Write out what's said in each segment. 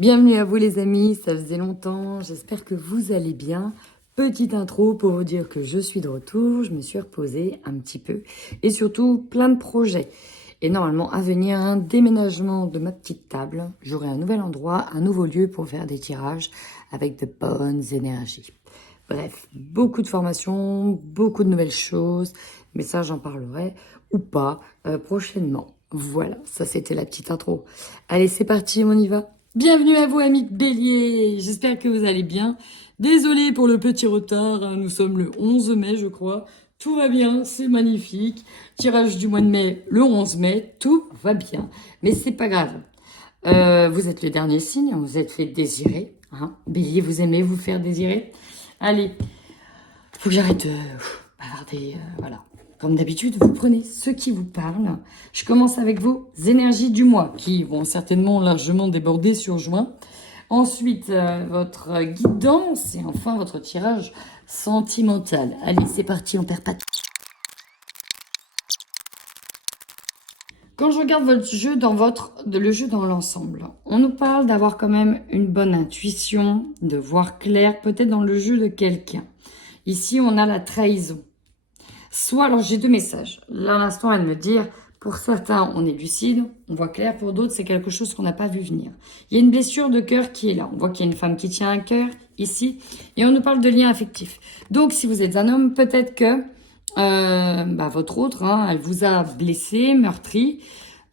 Bienvenue à vous les amis, ça faisait longtemps, j'espère que vous allez bien. Petite intro pour vous dire que je suis de retour, je me suis reposée un petit peu et surtout plein de projets. Et normalement à venir un déménagement de ma petite table, j'aurai un nouvel endroit, un nouveau lieu pour faire des tirages avec de bonnes énergies. Bref, beaucoup de formations, beaucoup de nouvelles choses, mais ça j'en parlerai ou pas prochainement. Voilà, ça c'était la petite intro. Allez, c'est parti, on y va. Bienvenue à vous, amis de Bélier. J'espère que vous allez bien. Désolée pour le petit retard. Nous sommes le 11 mai, je crois. Tout va bien, c'est magnifique. Tirage du mois de mai, le 11 mai. Tout va bien. Mais c'est pas grave. Vous êtes le dernier signe, vous êtes fait désirer. Hein. Bélier, vous aimez vous faire désirer. Allez, faut que j'arrête de bavarder. Voilà. Comme d'habitude, vous prenez ce qui vous parle. Je commence avec vos énergies du mois, qui vont certainement largement déborder sur juin. Ensuite, votre guidance et enfin votre tirage sentimental. Allez, c'est parti, on perd pas de... Quand je regarde votre jeu le jeu dans l'ensemble, on nous parle d'avoir quand même une bonne intuition, de voir clair, peut-être dans le jeu de quelqu'un. Ici, on a la trahison. Soit, alors j'ai deux messages. Là, à l'instant, elle me dit, pour certains, on est lucide, on voit clair. Pour d'autres, c'est quelque chose qu'on n'a pas vu venir. Il y a une blessure de cœur qui est là. On voit qu'il y a une femme qui tient un cœur, ici. Et on nous parle de lien affectif. Donc, si vous êtes un homme, peut-être que votre autre, elle vous a blessé, meurtri.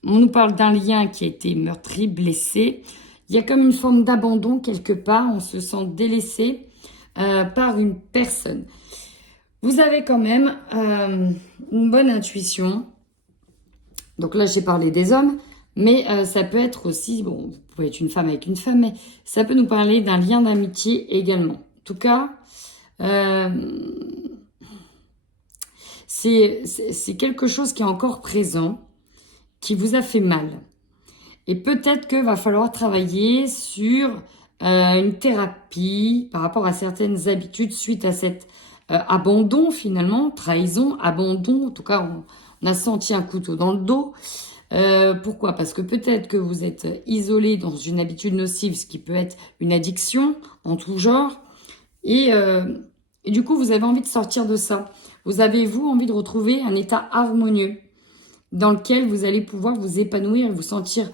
On nous parle d'un lien qui a été meurtri, blessé. Il y a comme une forme d'abandon quelque part. On se sent délaissé par une personne. Vous avez quand même une bonne intuition. Donc là, j'ai parlé des hommes, mais ça peut être aussi, bon, vous pouvez être une femme avec une femme, mais ça peut nous parler d'un lien d'amitié également. En tout cas, c'est quelque chose qui est encore présent, qui vous a fait mal. Et peut-être que va falloir travailler sur une thérapie par rapport à certaines habitudes suite à cet abandon finalement, trahison, abandon. En tout cas, on a senti un couteau dans le dos. Pourquoi? Parce que peut-être que vous êtes isolé dans une habitude nocive, ce qui peut être une addiction en tout genre. Et du coup, vous avez envie de sortir de ça. Vous avez, vous, envie de retrouver un état harmonieux dans lequel vous allez pouvoir vous épanouir et vous sentir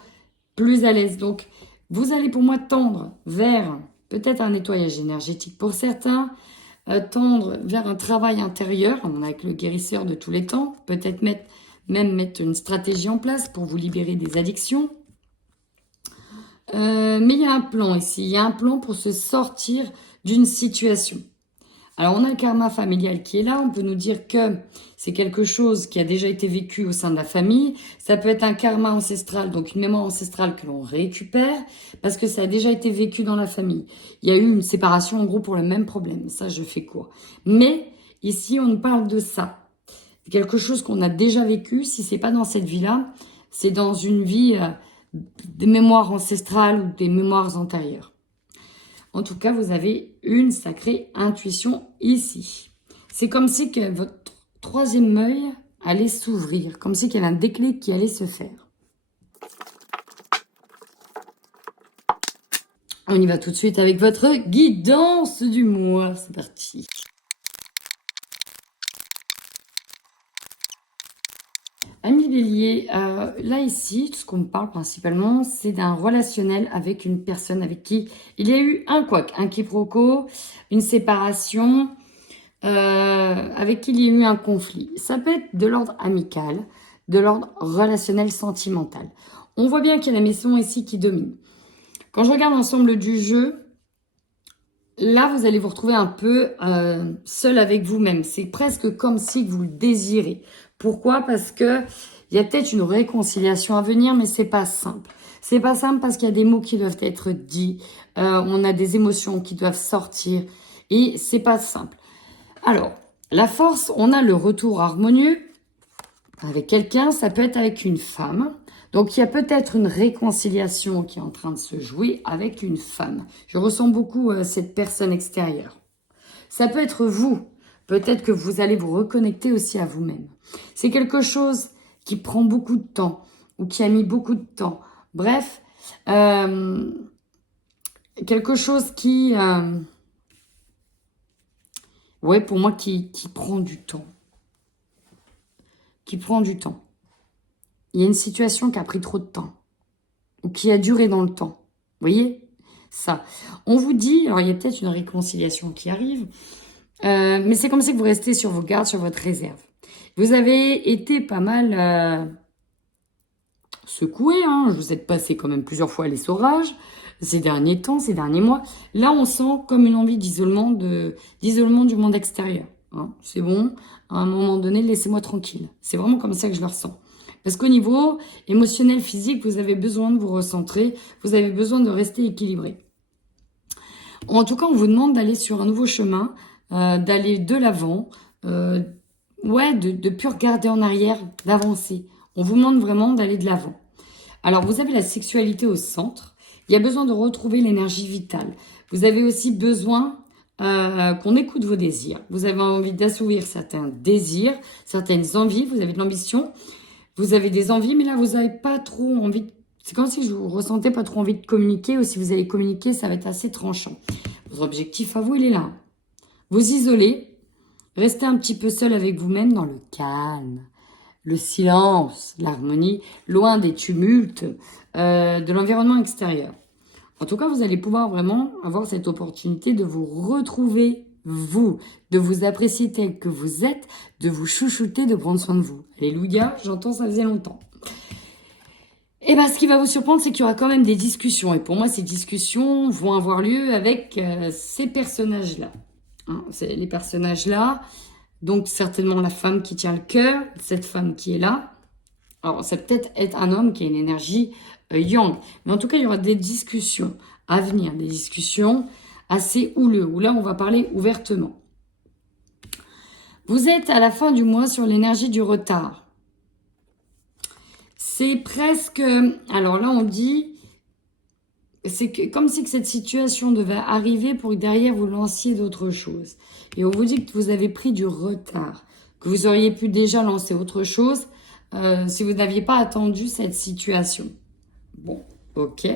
plus à l'aise. Donc, vous allez pour moi tendre vers peut-être un nettoyage énergétique pour certains, tendre vers un travail intérieur, avec le guérisseur de tous les temps, peut-être même mettre une stratégie en place pour vous libérer des addictions. Mais il y a un plan ici, il y a un plan pour se sortir d'une situation. Alors, on a le karma familial qui est là. On peut nous dire que c'est quelque chose qui a déjà été vécu au sein de la famille. Ça peut être un karma ancestral, donc une mémoire ancestrale que l'on récupère parce que ça a déjà été vécu dans la famille. Il y a eu une séparation, en gros, pour le même problème. Ça, je fais court. Mais ici, on nous parle de ça. Quelque chose qu'on a déjà vécu. Si c'est pas dans cette vie-là, c'est dans une vie des mémoires ancestrales ou des mémoires antérieures. En tout cas, vous avez une sacrée intuition ici. C'est comme si que votre troisième œil allait s'ouvrir, comme si qu'il y avait un déclic qui allait se faire. On y va tout de suite avec votre guidance du mois. C'est parti. Amis Bélier, là ici, tout ce qu'on me parle principalement, c'est d'un relationnel avec une personne avec qui il y a eu un couac, un quiproquo, une séparation, avec qui il y a eu un conflit. Ça peut être de l'ordre amical, de l'ordre relationnel sentimental. On voit bien qu'il y a la maison ici qui domine. Quand je regarde l'ensemble du jeu, là, vous allez vous retrouver un peu seul avec vous-même. C'est presque comme si vous le désirez. Pourquoi? Parce que il y a peut-être une réconciliation à venir, mais c'est pas simple. C'est pas simple parce qu'il y a des mots qui doivent être dits. On a des émotions qui doivent sortir. Et c'est pas simple. Alors, la force, on a le retour harmonieux avec quelqu'un. Ça peut être avec une femme. Donc, il y a peut-être une réconciliation qui est en train de se jouer avec une femme. Je ressens beaucoup cette personne extérieure. Ça peut être vous. Peut-être que vous allez vous reconnecter aussi à vous-même. C'est quelque chose qui prend beaucoup de temps ou qui a mis beaucoup de temps. Bref, quelque chose qui, ouais, pour moi, qui prend du temps. Qui prend du temps. Il y a une situation qui a pris trop de temps. Ou qui a duré dans le temps. Vous voyez ça. On vous dit, alors il y a peut-être une réconciliation qui arrive, mais c'est comme ça que vous restez sur vos gardes, sur votre réserve. Vous avez été pas mal secoué, hein. Je vous ai passé quand même plusieurs fois les orages ces derniers temps, ces derniers mois. Là, on sent comme une envie d'isolement du monde extérieur. Hein. C'est bon, à un moment donné, laissez-moi tranquille. C'est vraiment comme ça que je le ressens. Parce qu'au niveau émotionnel, physique, vous avez besoin de vous recentrer, vous avez besoin de rester équilibré. En tout cas, on vous demande d'aller sur un nouveau chemin, d'aller de l'avant, ouais, de plus regarder en arrière, d'avancer. On vous demande vraiment d'aller de l'avant. Alors, vous avez la sexualité au centre. Il y a besoin de retrouver l'énergie vitale. Vous avez aussi besoin qu'on écoute vos désirs. Vous avez envie d'assouvir certains désirs, certaines envies. Vous avez de l'ambition. Vous avez des envies, mais là, vous n'avez pas trop envie. C'est comme si vous ressentez pas trop envie de communiquer, ou si vous allez communiquer, ça va être assez tranchant. Votre objectif à vous, il est là. Vous isolez, restez un petit peu seul avec vous-même dans le calme, le silence, l'harmonie, loin des tumultes de l'environnement extérieur. En tout cas, vous allez pouvoir vraiment avoir cette opportunité de vous retrouver vous, de vous apprécier tel que vous êtes, de vous chouchouter, de prendre soin de vous. Alléluia, j'entends ça faisait longtemps. Et bien, ce qui va vous surprendre, c'est qu'il y aura quand même des discussions. Et pour moi, ces discussions vont avoir lieu avec ces personnages-là. Hein, c'est les personnages-là, donc certainement la femme qui tient le cœur, cette femme qui est là. Alors, ça peut-être être un homme qui a une énergie yang. Mais en tout cas, il y aura des discussions à venir, des discussions assez houleux, où là, on va parler ouvertement. Vous êtes à la fin du mois sur l'énergie du retard. C'est presque... Alors là, on dit... C'est comme si que cette situation devait arriver pour que derrière, vous lanciez d'autres choses. Et on vous dit que vous avez pris du retard, que vous auriez pu déjà lancer autre chose si vous n'aviez pas attendu cette situation. Bon, ok.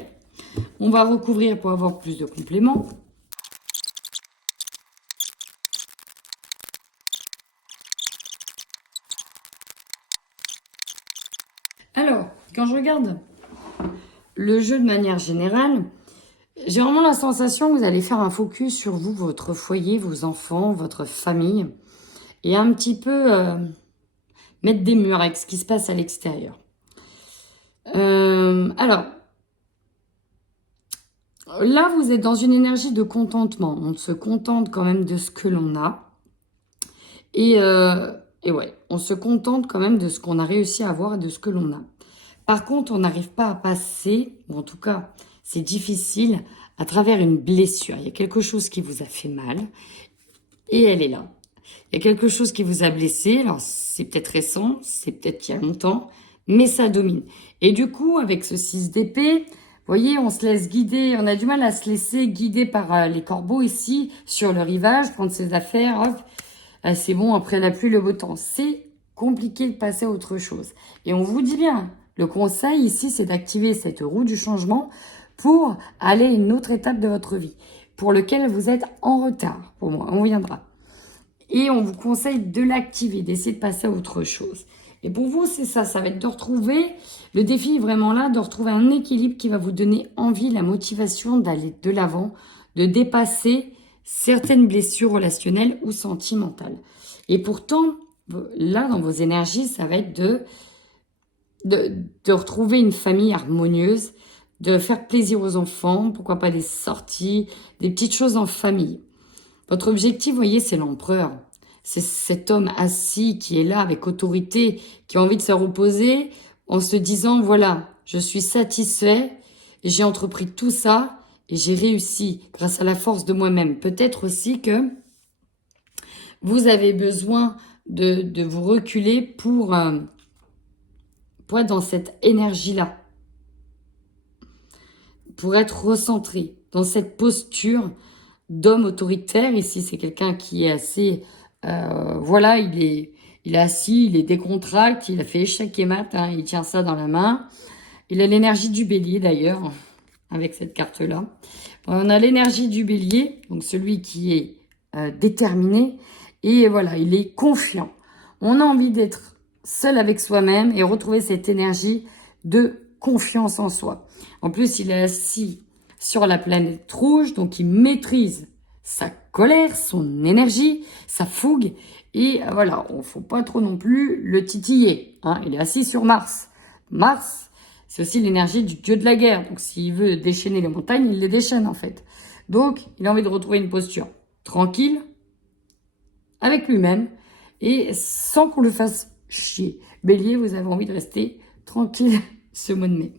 On va recouvrir pour avoir plus de compléments. Alors, quand je regarde le jeu de manière générale, j'ai vraiment la sensation que vous allez faire un focus sur vous, votre foyer, vos enfants, votre famille, et un petit peu mettre des murs avec ce qui se passe à l'extérieur. Alors, là, vous êtes dans une énergie de contentement. On se contente quand même de ce que l'on a. Et ouais, on se contente quand même de ce qu'on a réussi à avoir et de ce que l'on a. Par contre, on n'arrive pas à passer, ou en tout cas, c'est difficile, à travers une blessure. Il y a quelque chose qui vous a fait mal, et elle est là. Il y a quelque chose qui vous a blessé, alors c'est peut-être récent, c'est peut-être il y a longtemps, mais ça domine. Et du coup, avec ce 6 d'épée, vous voyez, on se laisse guider, on a du mal à se laisser guider par les corbeaux ici, sur le rivage, prendre ses affaires, hop, c'est bon, après la pluie, le beau temps. C'est compliqué de passer à autre chose. Et on vous dit bien, le conseil ici, c'est d'activer cette roue du changement pour aller à une autre étape de votre vie, pour lequel vous êtes en retard, pour moi, on viendra. Et on vous conseille de l'activer, d'essayer de passer à autre chose. Et pour vous, c'est ça, ça va être de retrouver, le défi est vraiment là, de retrouver un équilibre qui va vous donner envie, la motivation d'aller de l'avant, de dépasser certaines blessures relationnelles ou sentimentales. Et pourtant, là, dans vos énergies, ça va être de retrouver une famille harmonieuse, de faire plaisir aux enfants, pourquoi pas des sorties, des petites choses en famille. Votre objectif, vous voyez, c'est l'empereur. C'est cet homme assis qui est là avec autorité, qui a envie de se reposer en se disant, voilà, je suis satisfait, j'ai entrepris tout ça et j'ai réussi grâce à la force de moi-même. Peut-être aussi que vous avez besoin de vous reculer pour être dans cette énergie-là, pour être recentré dans cette posture d'homme autoritaire. Ici, c'est quelqu'un qui est assez... voilà, il est assis, il est décontracté, il a fait échec et mat, hein, il tient ça dans la main. Il a l'énergie du bélier d'ailleurs. avec cette carte-là. On a l'énergie du bélier, donc celui qui est déterminé. Et voilà, il est confiant. On a envie d'être seul avec soi-même et retrouver cette énergie de confiance en soi. En plus, il est assis sur la planète rouge, donc il maîtrise sa colère, son énergie, sa fougue. Et voilà, il ne faut pas trop non plus le titiller. Hein. Il est assis sur Mars. Mars, c'est aussi l'énergie du dieu de la guerre. Donc s'il veut déchaîner les montagnes, il les déchaîne en fait. Donc, il a envie de retrouver une posture tranquille, avec lui-même, et sans qu'on le fasse chier. Bélier, vous avez envie de rester tranquille ce mois de mai.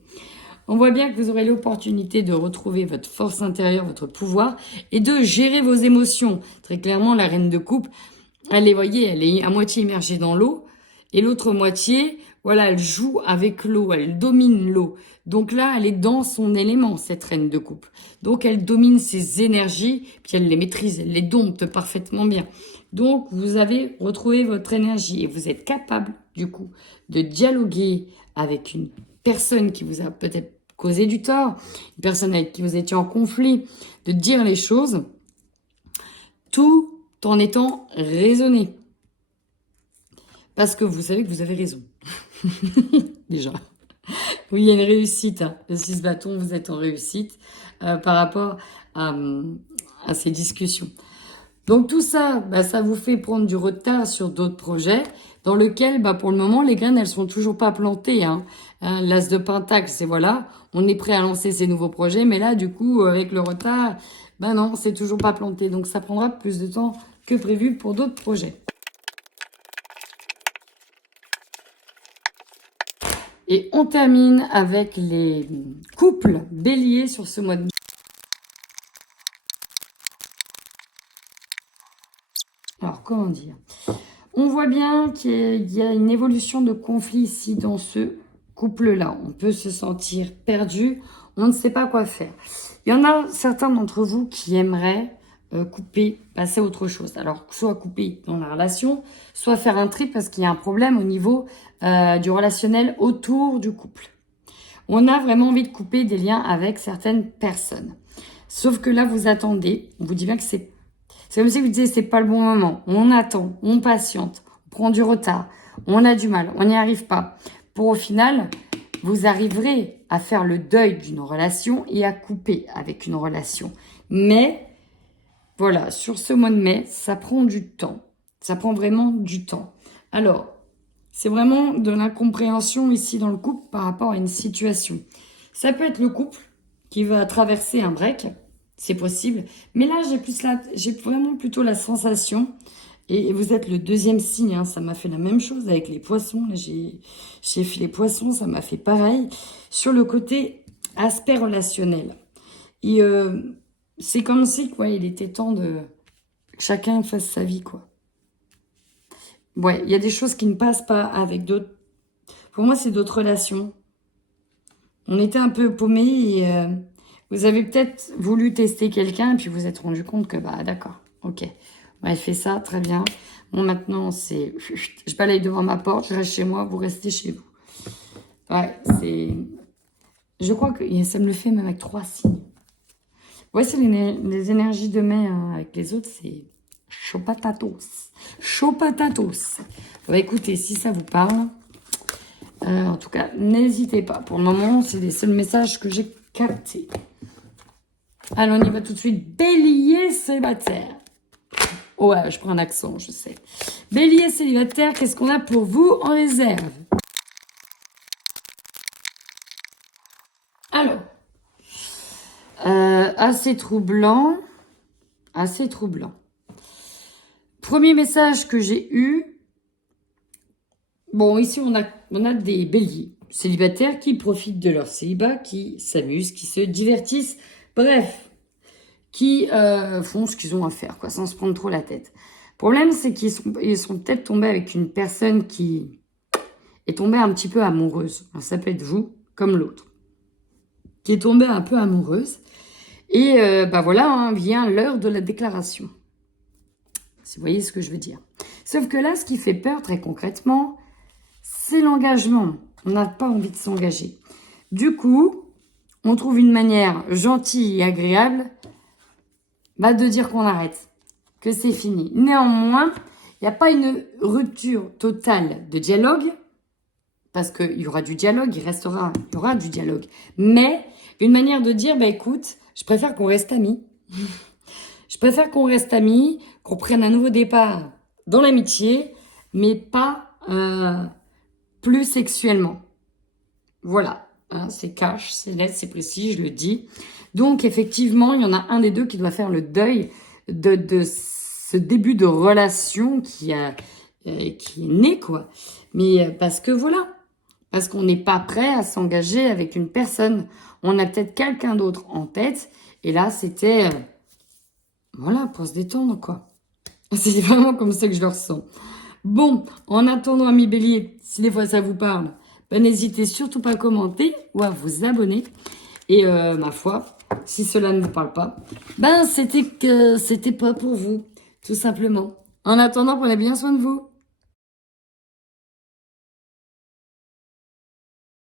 On voit bien que vous aurez l'opportunité de retrouver votre force intérieure, votre pouvoir, et de gérer vos émotions. Très clairement, la reine de coupe, elle est, voyez, elle est à moitié immergée dans l'eau, et l'autre moitié, voilà, elle joue avec l'eau, elle domine l'eau. Donc là, elle est dans son élément, cette reine de coupe. Donc elle domine ses énergies, puis elle les maîtrise, elle les dompte parfaitement bien. Donc vous avez retrouvé votre énergie et vous êtes capable, du coup, de dialoguer avec une personne qui vous a peut-être causé du tort, une personne avec qui vous étiez en conflit, de dire les choses, tout en étant raisonné. Parce que vous savez que vous avez raison. Déjà. Oui, il y a une réussite. Hein. Le 6 bâtons, vous êtes en réussite par rapport à ces discussions. Donc tout ça, ça vous fait prendre du retard sur d'autres projets dans lesquels, pour le moment, les graines, elles sont toujours pas plantées. Hein. L'as de Pentacle, c'est voilà, on est prêt à lancer ces nouveaux projets, mais là, du coup, avec le retard, non, c'est toujours pas planté. Donc ça prendra plus de temps que prévu pour d'autres projets. Et on termine avec les couples béliers sur ce mois de mai. Alors, comment dire? On voit bien qu'il y a une évolution de conflit ici dans ce couple-là. On peut se sentir perdu, on ne sait pas quoi faire. Il y en a certains d'entre vous qui aimeraient couper, passer à autre chose. Alors, soit couper dans la relation, soit faire un tri parce qu'il y a un problème au niveau du relationnel autour du couple. On a vraiment envie de couper des liens avec certaines personnes. Sauf que là, vous attendez. On vous dit bien que c'est comme si vous disiez c'est pas le bon moment. On attend, on patiente, on prend du retard, on a du mal, on n'y arrive pas. Pour au final, vous arriverez à faire le deuil d'une relation et à couper avec une relation. Mais voilà, sur ce mois de mai, ça prend du temps. Ça prend vraiment du temps. Alors, c'est vraiment de l'incompréhension ici dans le couple par rapport à une situation. Ça peut être le couple qui va traverser un break, c'est possible. Mais là, j'ai vraiment plutôt la sensation, et vous êtes le deuxième signe, hein, ça m'a fait la même chose avec les poissons. J'ai fait les poissons, ça m'a fait pareil. Sur le côté aspect relationnel. Et c'est comme si, quoi, il était temps de chacun fasse sa vie, quoi. Ouais, il y a des choses qui ne passent pas avec d'autres. Pour moi, c'est d'autres relations. On était un peu paumés et vous avez peut-être voulu tester quelqu'un et puis vous vous êtes rendu compte que, d'accord, ok. Elle fait ça, très bien. Bon, maintenant, c'est... Je balaye devant ma porte, je reste chez moi, vous restez chez vous. Ouais, c'est... Je crois que ça me le fait même avec 3 signes. Ouais, c'est les énergies de mai, hein. Avec les autres, c'est... Chaud patatos. Chaud patatos. Écoutez, si ça vous parle, en tout cas, n'hésitez pas. Pour le moment, c'est les seuls messages que j'ai captés. Allez, on y va tout de suite. Bélier célibataire. Ouais, je prends un accent, je sais. Bélier célibataire, qu'est-ce qu'on a pour vous en réserve? Alors, assez troublant. Assez troublant. Premier message que j'ai eu. Bon, ici, on a des béliers célibataires qui profitent de leur célibat, qui s'amusent, qui se divertissent. Bref, qui font ce qu'ils ont à faire, quoi, sans se prendre trop la tête. Le problème, c'est qu'ils sont peut-être tombés avec une personne qui est tombée un petit peu amoureuse. Alors, ça peut être vous, comme l'autre, qui est tombée un peu amoureuse. Et voilà, hein, vient l'heure de la déclaration. Si vous voyez ce que je veux dire. Sauf que là, ce qui fait peur, très concrètement, c'est l'engagement. On n'a pas envie de s'engager. Du coup, on trouve une manière gentille et agréable de dire qu'on arrête, que c'est fini. Néanmoins, il n'y a pas une rupture totale de dialogue, parce qu'il y aura du dialogue, il y aura du dialogue. Mais une manière de dire, écoute, je préfère qu'on reste amis. Je préfère qu'on reste amis, qu'on prenne un nouveau départ dans l'amitié, mais pas plus sexuellement. Voilà, hein, c'est cash, c'est net, c'est précis, je le dis. Donc effectivement, il y en a un des deux qui doit faire le deuil de ce début de relation qui est né, quoi. Mais parce que voilà, parce qu'on n'est pas prêt à s'engager avec une personne. On a peut-être quelqu'un d'autre en tête. Et là, c'était... voilà, pour se détendre, quoi. C'est vraiment comme ça que je le ressens. Bon, en attendant, amis béliers, si des fois ça vous parle, n'hésitez surtout pas à commenter ou à vous abonner. Et ma foi, si cela ne vous parle pas, c'était pas pour vous, tout simplement. En attendant, prenez bien soin de vous.